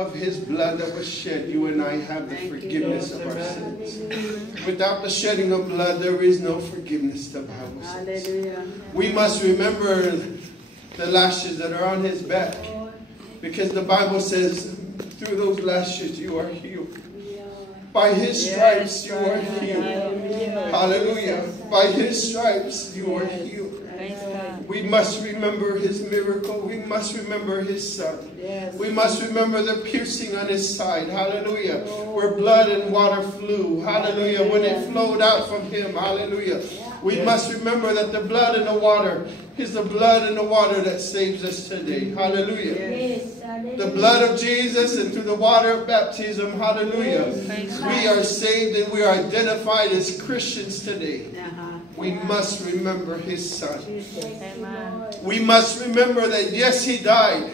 Of his blood that was shed, you and I have the forgiveness of our sins. Without the shedding of blood, there is no forgiveness of our sins. We must remember the lashes that are on his back, because the Bible says, through those lashes you are healed. By his stripes you are healed. Hallelujah. By his stripes you are healed. We must remember his miracle. We must remember his son. We must remember the piercing on his side. Hallelujah. Where blood and water flew. Hallelujah. When it flowed out from him. Hallelujah. We must remember that the blood and the water is the blood and the water that saves us today. Hallelujah. The blood of Jesus and through the water of baptism. Hallelujah. We are saved and we are identified as Christians today. We must remember his son. We must remember that yes, he died.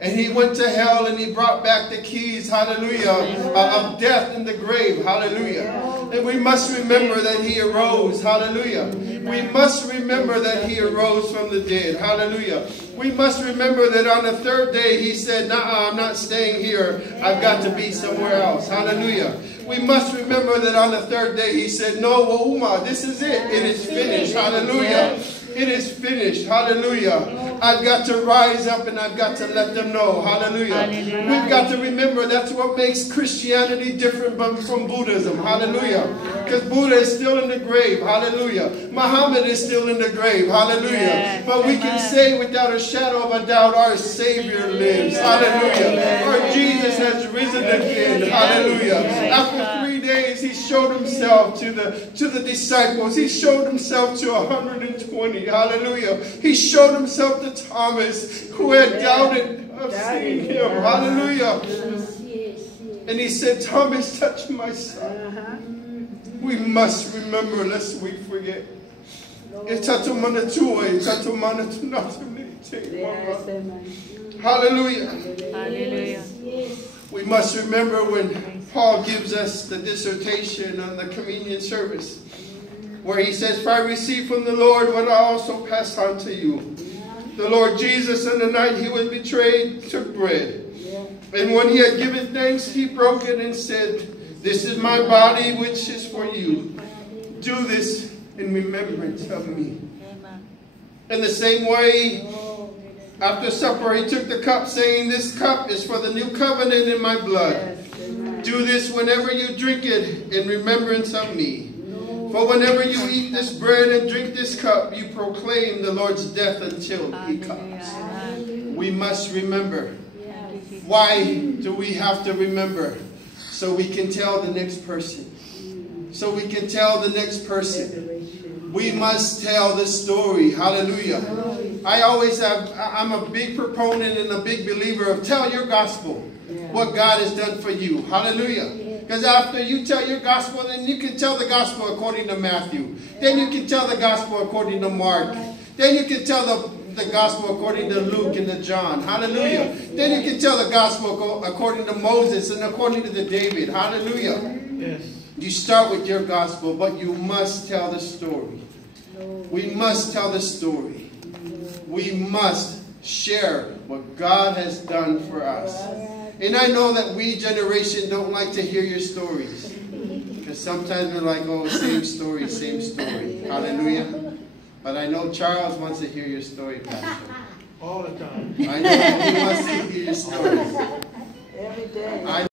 And he went to hell and he brought back the keys, hallelujah, of death in the grave, hallelujah. And we must remember that he arose, hallelujah. We must remember that he arose from the dead, hallelujah. We must remember that on the third day he said, "Nah, I'm not staying here. I've got to be somewhere else," hallelujah. We must remember that on the third day he said, "No, Wahuma, this is it. It is finished." Hallelujah. It is finished. Hallelujah. I've got to rise up and I've got to let them know. Hallelujah. We've got to remember that's what makes Christianity different from Buddhism. Hallelujah. Because Buddha is still in the grave. Hallelujah. Muhammad is still in the grave. Hallelujah. But we can say without a shadow of a doubt our Savior lives. Hallelujah. Our Jesus has risen again. Hallelujah. After 3 days he showed himself to the disciples. He showed himself to 120. Hallelujah. He showed himself to Thomas, who had doubted of seeing him. Hallelujah. And he said, "Thomas, touch my son." We must remember lest we forget. Hallelujah. Hallelujah. We must remember when Paul gives us the dissertation on the communion service, where he says, "For I received from the Lord what I also passed on to you. The Lord Jesus, on the night he was betrayed, took bread. And when he had given thanks, he broke it and said, 'This is my body, which is for you. Do this in remembrance of me.' In the same way, after supper, he took the cup, saying, 'This cup is for the new covenant in my blood. Do this whenever you drink it in remembrance of me. For whenever you eat this bread and drink this cup, you proclaim the Lord's death until he comes.'" We must remember. Why do we have to remember? So we can tell the next person. So we can tell the next person. We must tell the story. Hallelujah. I'm a big proponent and a big believer of tell your gospel. What God has done for you. Hallelujah. Because after you tell your gospel, then you can tell the gospel according to Matthew. Then you can tell the gospel according to Mark. Then you can tell the gospel according to Luke and to John. Hallelujah. Then you can tell the gospel according to Moses and according to the David. Hallelujah. Yes. You start with your gospel, but you must tell the story. We must tell the story. We must share what God has done for us. And I know that we generation don't like to hear your stories. Because sometimes we're like, "Oh, same story, same story." Hallelujah. But I know Charles wants to hear your story, Pastor. All the time. I know he wants to hear your story. Every day.